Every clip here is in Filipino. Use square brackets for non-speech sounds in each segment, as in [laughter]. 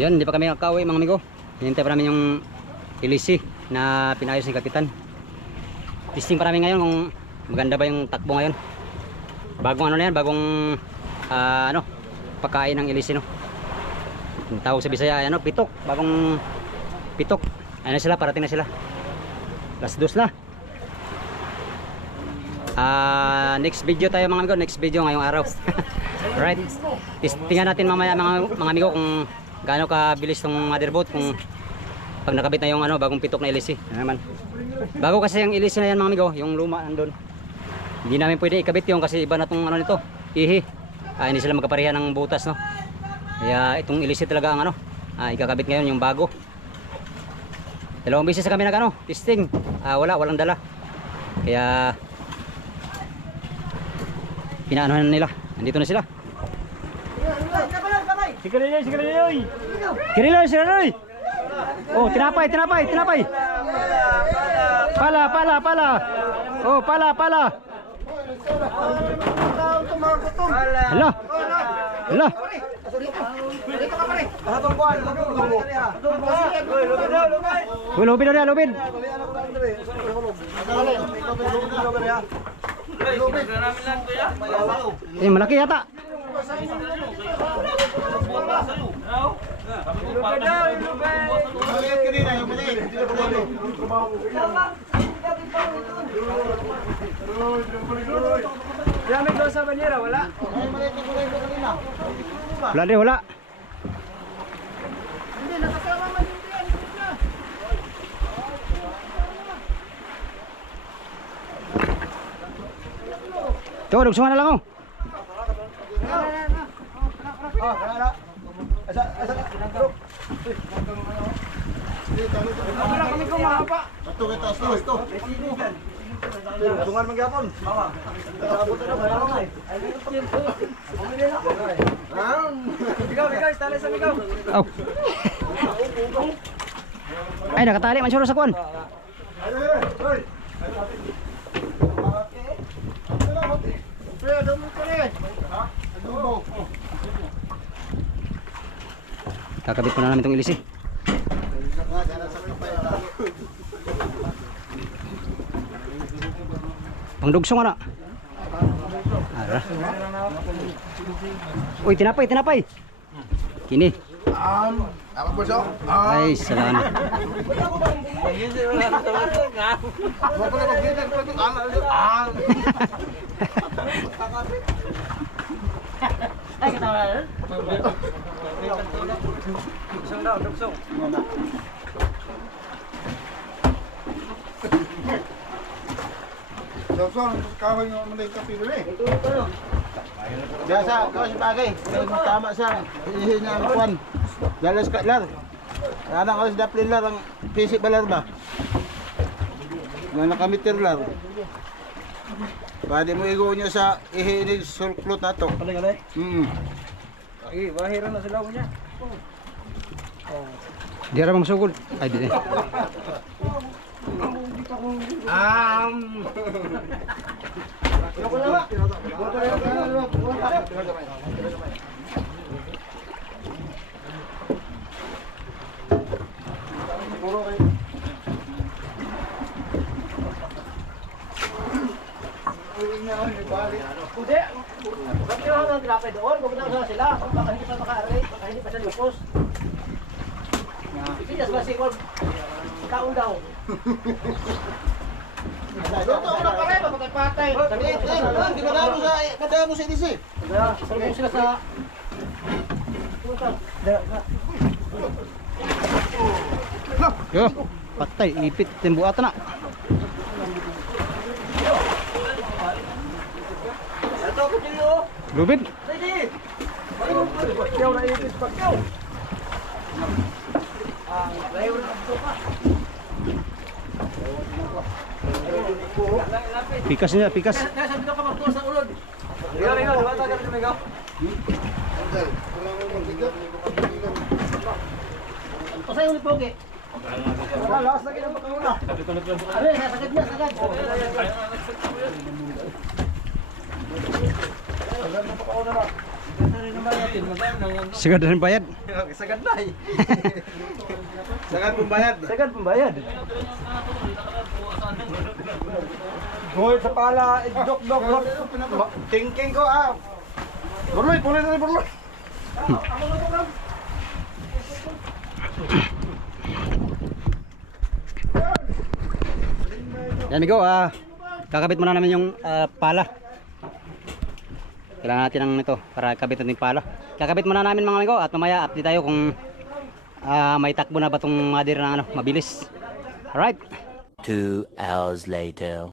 Yun, hindi pa kami nakauwi mga amigo. Hinintay pa namin yung ilisi na pinayos ni Kapitan. Testing pa namin ngayon kung maganda ba yung takbo ngayon. Bagong ano na yan, bagong ah, ano, pagkain ng ilisi no. Yung tawag sa Bisaya, ano, pitok. Bagong pitok. Ano na sila, parating na sila. Last dos na. Ah, next video tayo mga amigo, next video ngayong araw. [laughs] right. Tingnan natin mamaya mga mga amigo kung gaano kabilis tong motherboard kung pag nakabit na yung ano bagong pitok na LC. Ano naman. Bago kasi yung LC na yan mga amigo, yung luma nandun. Hindi namin pwede ikabit yung kasi iba na tong ano nito, ihi. Ah, hindi sila magkapareha ng butas no. Kaya itong LC talaga ang ano, ah, ikakabit ngayon yung bago. Dalawang beses kami nag ano, testing. Ah, wala, walang dala. Kaya pinaanohan nila. Nandito na sila. Sigariloy, sigariloy. Sigariloy, sigariloy. Oh, tinapay, tinapay, tinapay. Pala, pala, pala. Oh, pala, pala. Hala. Hala. Uy, lubid na lubid. Eh, malaki yata. Gamit doon sa banyera, wala? Wala din, wala. Ito, dugsungan na lang oh. Wala kami kumahaba. Ito kita sto sto. Tungan magyapon. Ikaw, ikaw, istali sa ikaw. Oh. Ay, nakatali man siya sa kuan. Kakabit ko na namin itong ilisi. Pangdugsong ana. Ara. Uy, tinapay, tinapay. Kini. Um? Ay, salamat. Mo ko na ito. Ah. Duksong daw, duksong. So so, kahoy nga man yung kapilo eh. Biasa, kau si bagay. Tama sa ihin ang kwan. Dalas ka lar. Ana ko sa daplin lar ang PC balar ba? Nga nakamiter lar. Pwede mo igo niya sa ihi ni sulklot na to. Galing, galing. Mm. Ay, bahira na sila ko niya. Di ra. Ay, di. eh. Um. Hindi. Bakit yung mga tinapay doon? Pupunta ko sila. Baka hindi pa makaari. Baka hindi pa siya lupos. Ipiyas ba si Kol? Taon daw. Totoo na pare, patay-patay. Sabi ito, di ba mo sa kadamo sa edisi? Kaya, salubong sila sa... Yo, patay, ipit timbuat na. Ito ko dito. Lubid. Sige. Pagkyaw na ipis pagkyaw. Ang layo na ito pa. Pikas niya, pikas. Kaya sabi ko ka magtuwa sa ulod. Ikaw, ikaw, di ba tagal sa ikaw? Pasay ulit pogi. Wala, lakas lagi ng pagkauna. Ano yun, sagad niya, sagad. Sagad ng Sagad na rin bayad. Sagad na eh. [laughs] Sagad pembayad. Sagad pembayad. Hoy, sa pala, dok, dok, dok. Thinking ko ah. Burloy, puloy na burloy. Yan amigo, ah, kakabit muna namin yung ah, pala. Kailangan natin ng ito para kabit natin yung pala. Kakabit muna namin mga amigo at mamaya update tayo kung ah, may takbo na ba itong mother na ano, mabilis. Alright. Two hours later.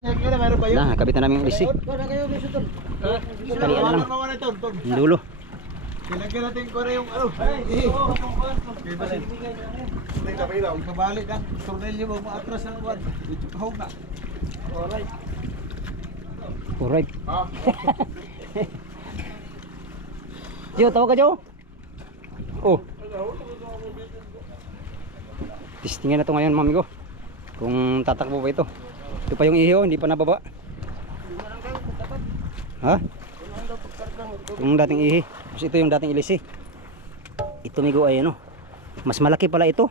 Na, nakabit na namin yung to. Kalian na lang. Yung dulo. Kailangan natin ko yung ano. Eh. Kaya ba sin? Hindi ka pila, ikabalik ang tornilyo mo maatras ng buwan. Ito kahog na. Alright. Alright. [laughs] Jo, tawag ka Jo. Oh. Testingan na to ngayon mga amigo. Kung tatakbo pa ito. Ito pa yung iho, hindi pa nababa. Ha? Yung dating ihi. Tapos ito yung dating ilisi. Ito migo ay ano. Mas malaki pala ito.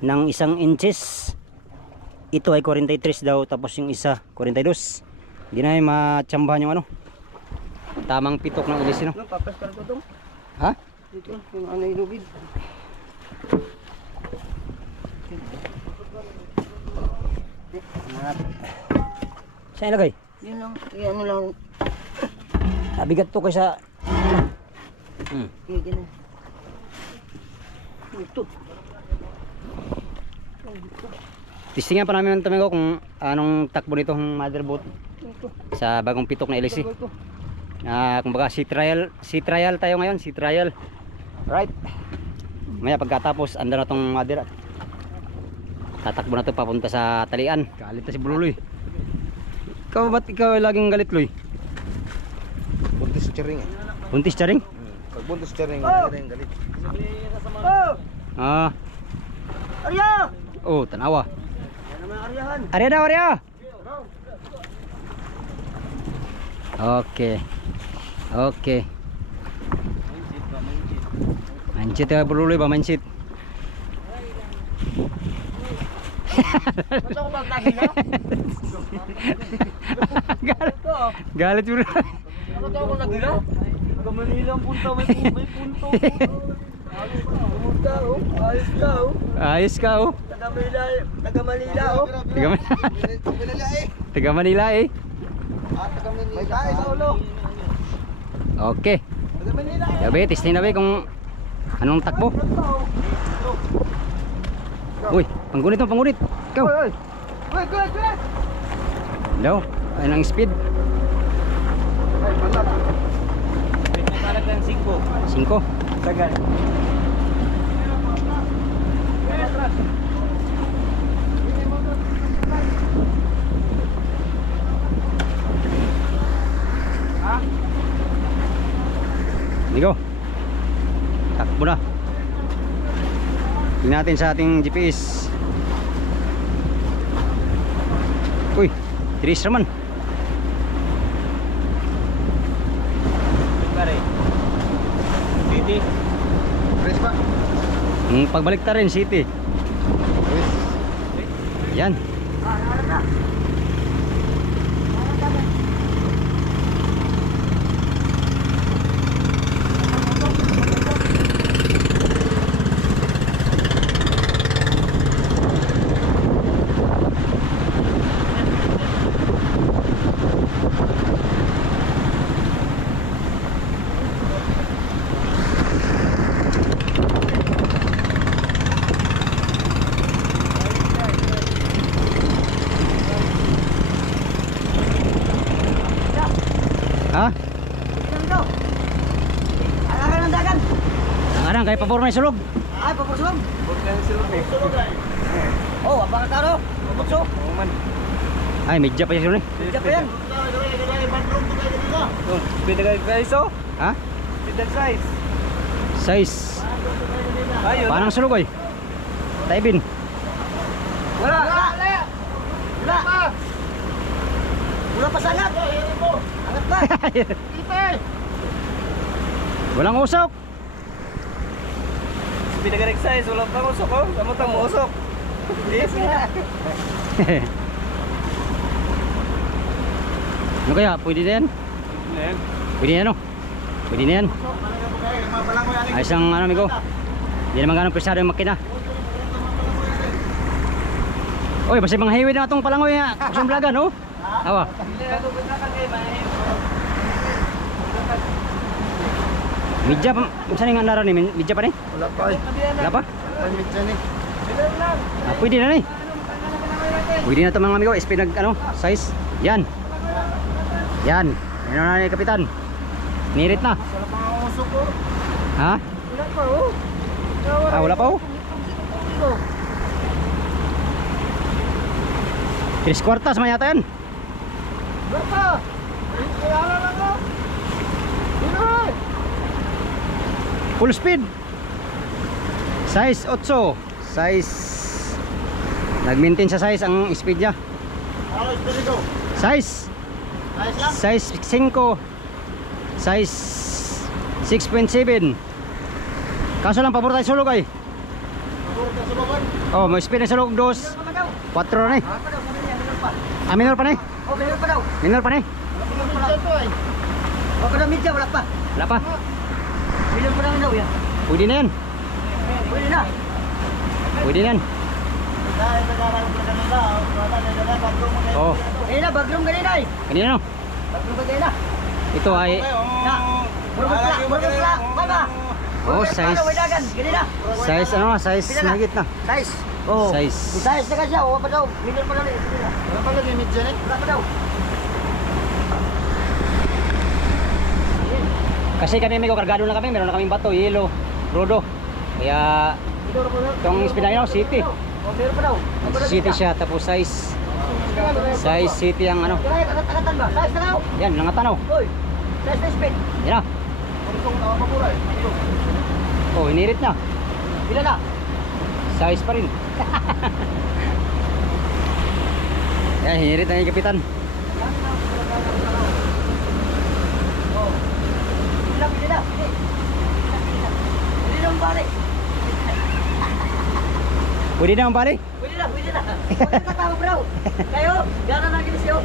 Ng isang inches. Ito ay 43 daw. Tapos yung isa 42. Hindi na yung matsambahan yung ano. Tamang pitok ng ilisi no. Ano, papas ka ko dong? Ha? Dito, yung ano yung lubid. Saan ilagay? Yun lang, yan ano lang. Nabigat to kaysa Hmm. Kaya ganun. Ito. Testingan pa namin ng tumigo kung anong takbo nitong motherboard Ito. Sa bagong pitok na LC. Ah, kumbaga si trial, si trial tayo ngayon, si trial. Right. Maya pagkatapos anda na tong mother at tatakbo na to papunta sa talian. Galit na si Bruloy. Ikaw ba't ikaw ay laging galit, Loy? Buntis charing. Buntis charing? Pag buntis charing, galing galit. Oh! Ah, Arya! oh, tanawa. Yan naman Aryahan. Arya daw, Arya! Okay. Okay. Mancit ya Bruloy ba mancit? Galit, Ito. galit bro. Bakit ako nagila? Taga Manila ang punta, may, may punto. Ka, oh. Ayos ka, oh. Ayos ka oh. Taga Manila, taga Manila, oh. Eh. Tiga Manila eh. May tayo sa ulo. Okay. Yabe, testing na kung anong takbo. Uy, panggunit mo, panggunit. Ikaw. Oy, good, good. Daw, ayun ang speed. Ay, malap. Nagkalat ng 5. 5. Sagal. Ligo. Takbo na. Tingnan natin sa ating GPS. Uy, tiris naman. Pare. City. Press pa. Yung pagbalik ta rin, city. Press. Yan. Ha? Alaga ng dagan. Ang arang, kay pabor may sulog. Ay, papursong. Sulog eh. Oh, abang ka no? Papursong. Ay, medya pa siya sulog. Diyan pa yan. Pinagay size oh. Ha? Pinagay size. Size. Ayun. Panang sulog oy. Taibin. Wala. Wala. Wala. Wala pa sangat. [laughs] Walang usok. Pinag-exercise, wala pang usok oh. Kamu tang usok. Yes nga. [laughs] ano kaya? Pwede na yan? Pwede na yan, no? Pwede na yan. Ayos ang ano, amigo. Hindi naman ganun presado yung makina. Oy, basta mga highway na itong palangoy ha. Kusang blaga, no? Awa. Midya pa. Saan yung ni? Midya pa ni? Wala pa eh. Wala pa? Ay, mitsa ni. Ah, pwede na ni. Pwede na ito mga amigo. SP nag ano, size. Yan. Yan. Yan na ni kapitan. Nirit na. Wala pa ang ko. Ha? Wala pa oh. Ah, wala pa oh. Tres kwartas man yata yan. Pa. Kaya lang ako. Pinoy! Full speed. Size 8. Size Nag-maintain sa size ang speed niya. Ano espiritu? Size Ayos lang? size 5. Size 6.7. Kaso lang pabor tayo sulog ay. Ka sa bawal. Oh, may speed na sulog dos. 4 na eh. Ah, minor pa na eh. Oh, meron pa daw. Minor pa na eh. Mitsa to eh. Wala pa daw midya, wala pa. Wala pa. Meron pa daw daw yan. Pwede na yan. Pwede na. Pwede na yan. Na. Oh, Ganyan na, baglong ganyan na eh. kanina no. Baglong ba ganyan na? Ito ay Na. Pala, murag pala. Baba. Oh size size ano size Pila na? Size. Oh. Size. Size na ka siya. Wala pa daw. Meron pa daw. eh. Wala pa lagi mitsa ni. Wala pa daw. Kasi kami may kargado na kami, meron na kaming bato, yelo, rodo. Kaya itong Espinayano City. Oh, meron pa daw. City siya tapos size size city ang ano. Yan, nangatanaw. Hoy. Size speed. Yan na. Itong tawa mapura eh. Oh, inirit na. Pila na? Size pa rin. [laughs] Yan, hinirit na yung kapitan. Pwede na ang bali. Pwede na, pwede na. Pwede na tawag bro. Kayo, gano'n na ginis [laughs] yun.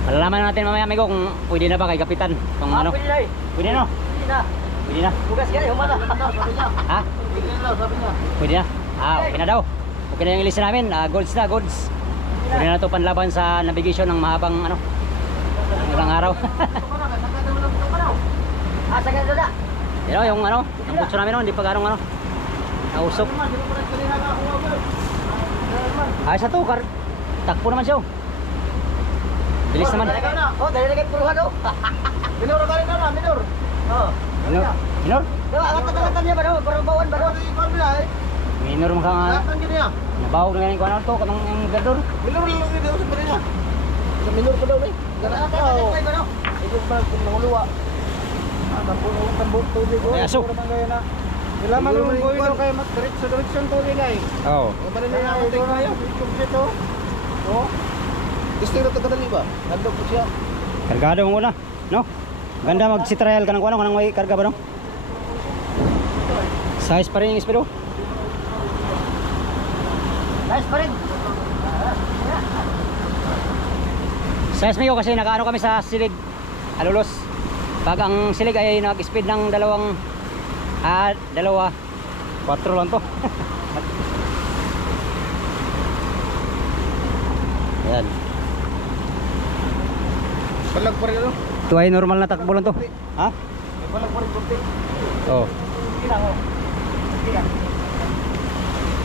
Malalaman natin mamaya amigo kung pwede na ba kay kapitan. Kung Ah, ano. Pwede na eh. Pwede na. Pwede na. Pwede na. Bukas ka eh, humana. Ha? Tignan lang sabi niya. Pwede na. Ah, okay na daw. Okay na yung ilista namin. Ah, golds na, golds. Pwede na ito panlaban sa navigation ng mahabang ano. ng ilang araw. [laughs] Ah, sa ganito na. Yan o, yung ano, yung butso namin hindi pa ganong ano. Nausok. Ayos na to, kar takpo naman siya o. Bilis naman. Oh, dali na kayo puruhan oh. [laughs] Minor ka rin ka na, minor. Oh. Minor? Minor? Diba, angat-angatan niya ba no? Parang bawan ba? Ano yung niya eh? Minor mo nga. Ganyan. Nabawag na ganyan ko ano to, kamang yung gardor. Minor lang yung video sa pari niya. Sa minor pa daw eh. Ganaan ka oh. niya no? Ito pa kung nanguluwa. Ah, tampuno ng tambok tubig oh. May aso. Wala man yung ko yun kay mas diretso direksyon tubig ay. Oo. Kabali na yung ito kayo. Kompleto. Oh. Gusto nyo ito kadali ba? Nandok po siya. Kargado mo muna, no? Ganda mag-trial ka ng kuano, kanang may karga ba no? Size pa rin yung speedo. Nice pa rin. Size mayo kasi nakaano kami sa silig alulos. Pag ang silig ay nag-speed ng dalawang ah, dalawa 4 lang to. [laughs] Ayan. Balag pa rin ano? Ito ay normal na takbo lang to. Ha? Oh.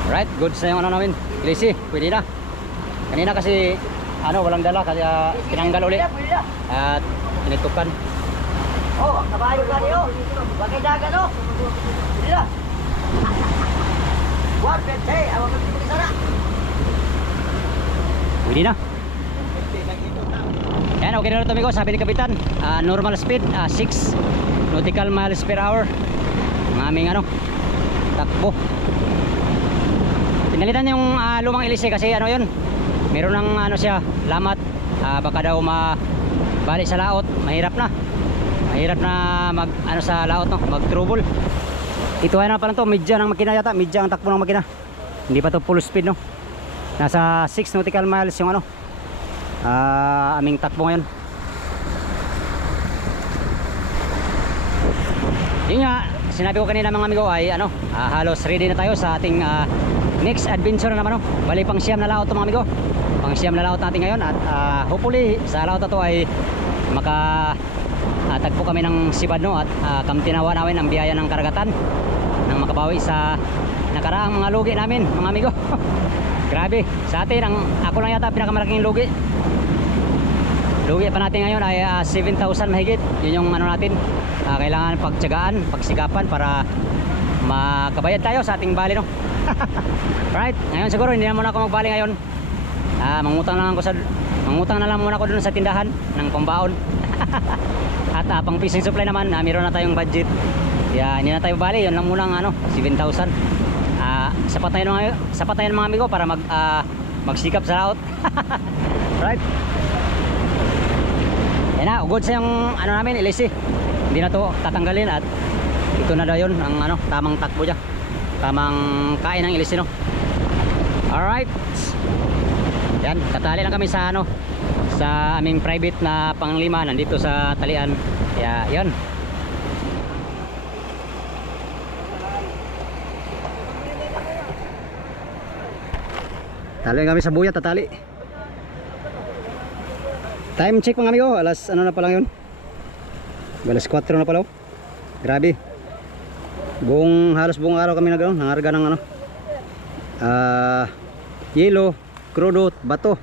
Right, goods na yung ano namin. Lazy, pwede na. Kanina kasi ano, walang dala kaya tinanggal uli na, na. at tinitukan. Oh, kabayo ka niyo. Bakit dagan no? Pwede na. What, pwede? Sana. Pwede na. Yan, okay na ito amigo. Sabi ni Kapitan, ah, normal speed, ah, 6 nautical miles per hour. Ang aming ano, takbo. Pinalitan yung ah, lumang ilise kasi ano yun, meron ng ano siya, lamat. Ah, baka daw ma bali sa laot mahirap na mahirap na mag ano sa laot no mag trouble ito ay na pala to medya ng makina yata medya ang takbo ng makina hindi pa to full speed no nasa 6 nautical miles yung ano ah aming takbo ngayon. Yun nga sinabi ko kanina mga amigo ay ano ah, halos ready na tayo sa ating ah, next adventure na naman no? Bali pang siyam na laot mga amigo. Pang siyam na laot natin ngayon at ah, hopefully sa laot na to ay maka ah, tagpo kami ng sibad no? At uh, kamtinawa namin ang biyaya ng karagatan nang makabawi sa nakaraang mga lugi namin mga amigo. [laughs] Grabe sa atin ang ako lang yata pinakamalaking lugi lugi pa natin ngayon ay ah, 7,000 mahigit. Yun yung ano natin Ah, kailangan pagtsagaan pagsikapan para makabayad tayo sa ating bali no? [laughs] Right ngayon siguro hindi na muna ako magbali ngayon. Ah, mangutang lang ako sa mangutang na lang muna ako dun sa tindahan ng pambaon. [laughs] At ah, pang fishing supply naman ah, meron na tayong budget. Kaya hindi na tayo bali yun lang muna ang ano 7,000 ah, sapat na yun sapat na yun mga amigo para mag, ah, magsikap sa laot. [laughs] Right yan na ugod sa yung ano namin ilisi hindi na to tatanggalin at ito na daw yun ang ano tamang takbo dyan. Tamang kain ng ilisi no? Alright. Yan katali lang kami sa ano sa aming private na panglima nandito sa talian. Kaya yan tali kami sa buya tatali time check mga amigo. Alas ano na pa lang yun? Alas 4 na pala oh. grabe. Buong halos buong araw kami nag ano, nangarga ng ano. Ah yelo crudo bato.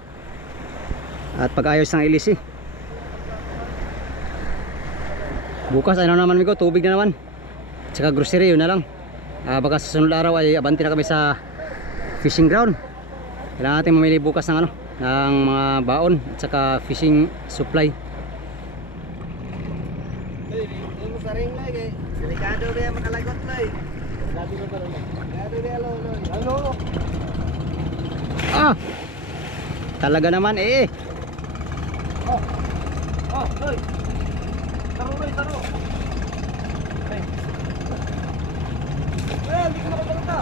At pag-ayos ng ilisi bukas ano naman amigo tubig na naman. Tsaka grocery yun na lang. Ah, baka sa sunod araw ay abanti na kami sa fishing ground. Kailangan natin mamili bukas ng ano ng mga baon at saka fishing supply. Ah! Talaga naman eh. Oh, loy. Taro loy, taro. Eh, hindi ka nakatalata.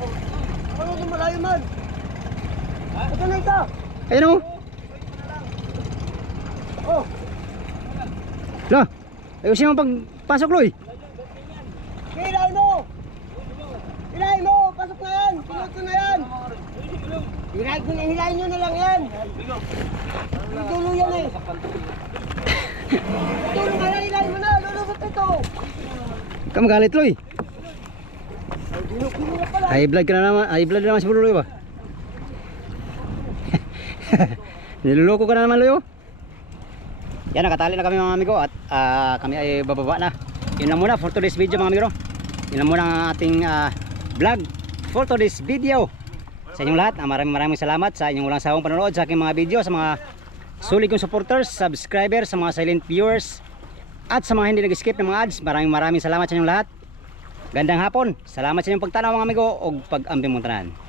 Oh, ano yung malayo man? Ito na ito. ayun oh Oh, la ayusin mo pagpasok loy hilay mo. Hilay mo, pasok na yan. Sunod ko na yan. Hilay, hilay nyo na lang yan. Dulo yan eh. Ka na, hilay mo na. Lulugot ito. Kamu galit loy. High blood ka na naman. High blood na naman si Loy ba? [laughs] Niloloko ka na naman Loy oh. Yan nakatali na kami mga amigo at ah, kami ay bababa na. Yun na muna for today's video mga amigo. Yun na muna ang ating ah, vlog for today's video. Sa inyong lahat, ah, maraming maraming salamat sa inyong walang sawang panonood sa aking mga video, sa mga sulit kong supporters, subscribers, sa mga silent viewers, at sa mga hindi nag-skip ng mga ads. Maraming maraming salamat sa inyong lahat. Gandang hapon. Salamat sa inyong pagtanaw mga amigo o pag-ambi mong tanan.